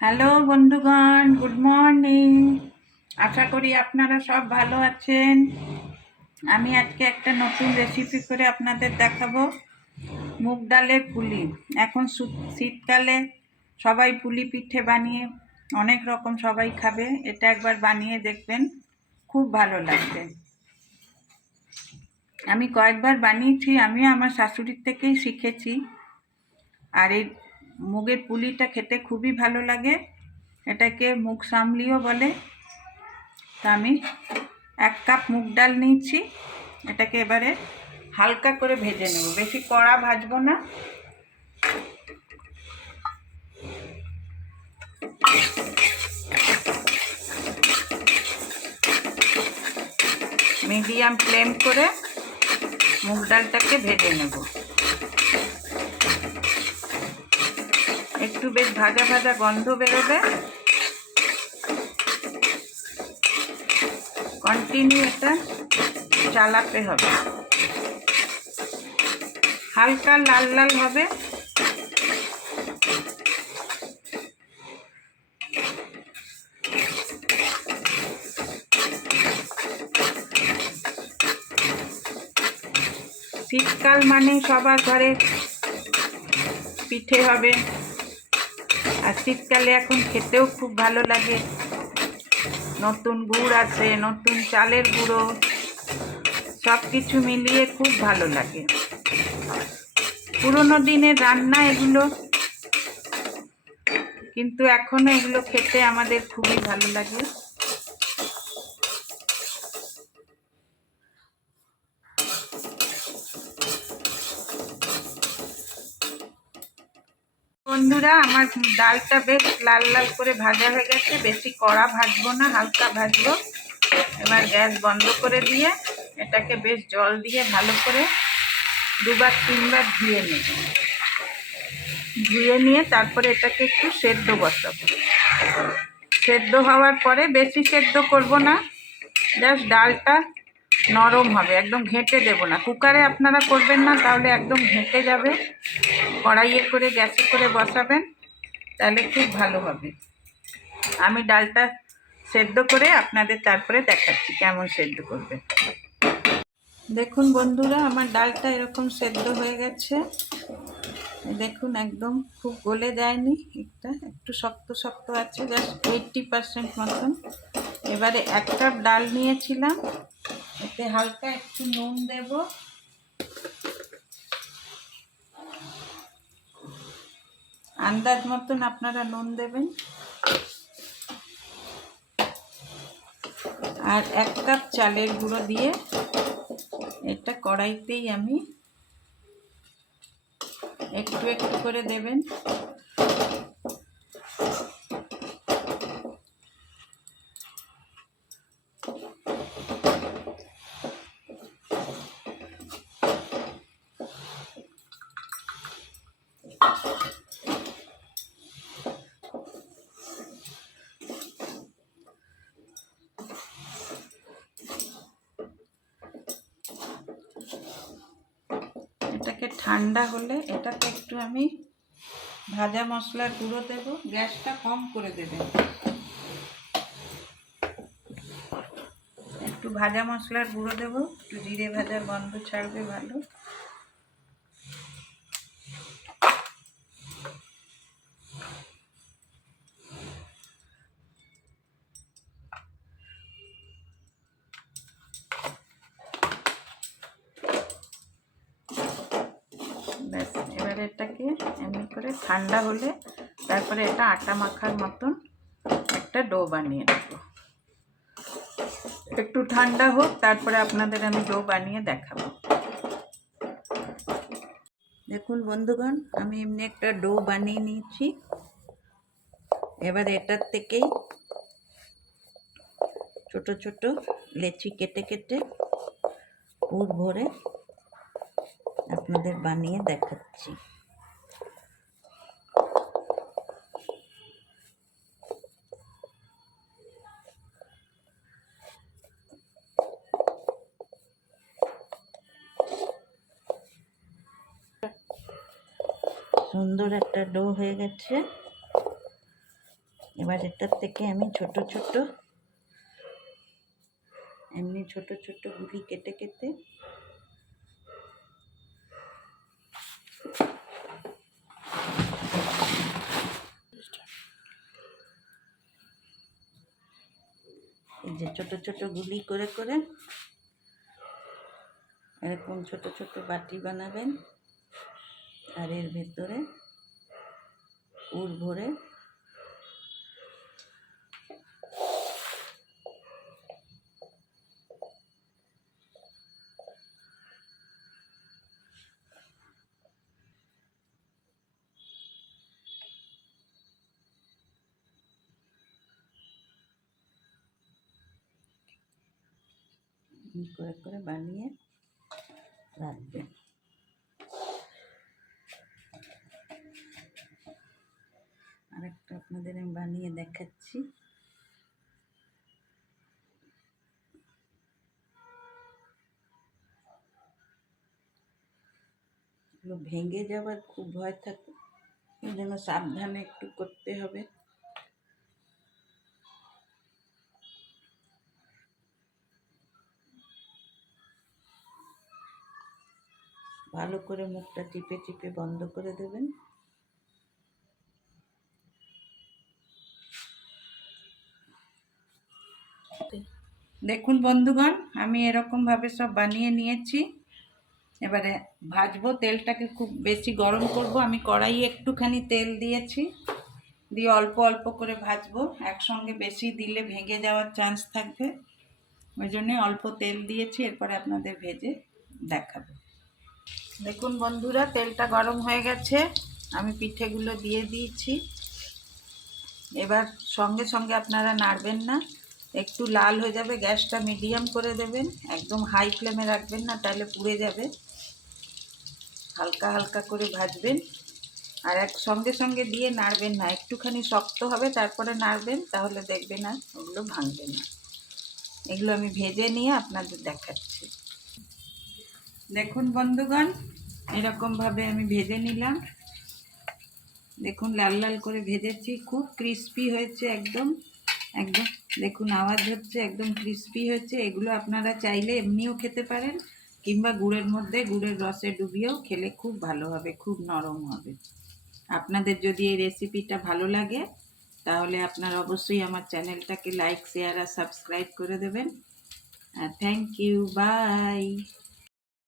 Hello বন্ধুগণ, good morning. আশা করি আপনারা সব ভালো আছেন। আমি আজকে একটা নতুন রেসিপি করে আপনাদের দেখাবো, মুগ ডালের পুলি। এখন শীতকালে সবাই পুলি পিঠে বানিয়ে অনেক রকম সবাই খাবে। এটা একবার বানিয়ে দেখবেন, খুব ভালো লাগবে। আমি কয়েকবার বানিয়েছি, আমি আমার শাশুড়ির থেকেই শিখেছি। আর এই মুগের পুলিটা খেতে খুবই ভালো লাগে। এটাকে মুগ সামলিও বলে। তা আমি 1 কাপ মুগ ডাল নিয়েছি। এটাকে এবারে হালকা করে ভেজে নেব, বেশি কড়া ভাজবো না। মিডিয়াম ফ্লেম করে মুগ ডালটাকে ভেজে নেব। একটু বেশ ভাজা ভাজা গন্ধ বেরোবে। কন্টিনিউ এটা চালাতে হবে, হালকা লাল লাল হবে। শীতকাল মানে সবার ঘরে পিঠে হবে, আর শীতকালে এখন খেতেও খুব ভালো লাগে। নতুন গুড় আছে, নতুন চালের গুঁড়ো, সব কিছু মিলিয়ে খুব ভালো লাগে। পুরোনো দিনের রান্না এগুলো, কিন্তু এখনো এগুলো খেতে আমাদের খুবই ভালো লাগে। বন্ধুরা, আমার ডালটা বেশ লাল লাল করে ভাজা হয়ে গেছে। বেশি কড়া ভাজবো না, হালকা ভাজবো। এবার গ্যাস বন্ধ করে দিয়ে এটাকে বেশ জল দিয়ে ভালো করে 2-3 বার ধুয়ে নেব। ধুয়ে নিয়ে তারপরে এটাকে একটু সেদ্ধ বসাবো। সেদ্ধ হওয়ার পরে, বেশি সেদ্ধ করব না, জাস্ট ডালটা নরম হবে, একদম ঘেঁটে দেব না। কুকারে আপনারা করবেন না, তাহলে একদম ঘেঁটে যাবে। কড়াইয়ে করে গ্যাসে করে বসাবেন, তাহলে খুব ভালো হবে। আমি ডালটা সেদ্ধ করে আপনাদের তারপরে দেখাচ্ছি কেমন সেদ্ধ করবে। দেখুন বন্ধুরা, আমার ডালটা এরকম সেদ্ধ হয়ে গেছে। দেখুন, একদম খুব গলে যায়নি, একটু শক্ত শক্ত আছে, জাস্ট 80% মতন। এবারে 1 কাপ ডাল নিয়েছিলাম, এতে হালকা একটু নুন দেব। আন্দাজ মতন আপনারা নুন দেবেন। আর 1 কাপ চালের গুঁড়ো দিয়ে এটা কড়াইতেই আমি একটু একটু করে দেবেন। এটাকে ঠান্ডা হলে এটাকে একটু আমি ভাজা মশলার গুঁড়ো দেব। গ্যাসটা কম করে দেবেন, একটু ভাজা মশলার গুঁড়ো দেব, একটু জিরে ভাজার গন্ধ ছাড়বে ভালো। ব্যাস, এবারে এটাকে এমনি করে ঠান্ডা হলে তারপরে এটা আটা মাখার মতন একটা ডো বানিয়ে নেব। একটু ঠান্ডা হোক, তারপরে আপনাদের আমি ডো বানিয়ে দেখাবো। দেখুন বন্ধুগণ, আমি এমনি একটা ডো বানিয়ে নিয়েছি। এবার এটার থেকেই ছোট ছোট লেচি কেটে কেটে পুর ভরে আপনাদের বানিয়ে দেখাচ্ছি। সুন্দর একটা ডো হয়ে গেছে। এবার এটার থেকে আমি ছোট ছোট এমনি ছোট ছোট গুলি কেটে কেটে এই যে ছোট ছোট গুলি করে করে এরকম ছোট ছোট বাটি বানাবেন, আর এর ভেতরে পুর ভরে করে করে বানিয়ে রাখবেন। আরেকটা আপনাদের আমি বানিয়ে দেখাচ্ছি। এগুলো ভেঙে যাওয়ার খুব ভয় থাকে, এই জন্য সাবধানে একটু করতে হবে। ভালো করে মুখটা টিপে টিপে বন্ধ করে দেবেন। দেখুন বন্ধুগণ, আমি এরকমভাবে সব বানিয়ে নিয়েছি। এবারে ভাজবো, তেলটাকে খুব বেশি গরম করব। আমি কড়াইয়ে একটুখানি তেল দিয়েছি, দিয়ে অল্প অল্প করে ভাজবো। একসঙ্গে বেশি দিলে ভেঙে যাওয়ার চান্স থাকবে, ওই জন্যে অল্প তেল দিয়েছি। এরপরে আপনাদের ভেজে দেখাবো। দেখুন বন্ধুরা, তেলটা গরম হয়ে গেছে, আমি পিঠেগুলো দিয়ে দিয়েছি। এবার সঙ্গে সঙ্গে আপনারা নাড়বেন না, একটু লাল হয়ে যাবে, গ্যাসটা মিডিয়াম করে দেবেন, একদম হাই ফ্লেমে রাখবেন না, তাহলে পুড়ে যাবে। হালকা হালকা করে ভাজবেন, আর সঙ্গে সঙ্গে দিয়ে নাড়বেন না, একটুখানি শক্ত হবে তারপরে নাড়বেন, তাহলে দেখবে না ওগুলো ভাঙবে না। এগুলো আমি ভেজে নিয়ে আপনাদের দেখাচ্ছি। দেখুন বন্ধুগণ, এরকমভাবে আমি ভেজে নিলাম। দেখুন লাল লাল করে ভেজেছি, খুব ক্রিস্পি হয়েছে, একদম একদম দেখুন আওয়াজ হচ্ছে, একদম ক্রিস্পি হয়েছে। এগুলো আপনারা চাইলে এমনিও খেতে পারেন, কিংবা গুড়ের মধ্যে গুড়ের রসে ডুবিয়েও খেলে খুব ভালো হবে, খুব নরম হবে। আপনাদের যদি এই রেসিপিটা ভালো লাগে তাহলে আপনারা অবশ্যই আমার চ্যানেলটাকে লাইক, শেয়ার আর সাবস্ক্রাইব করে দেবেন। Thank you, by.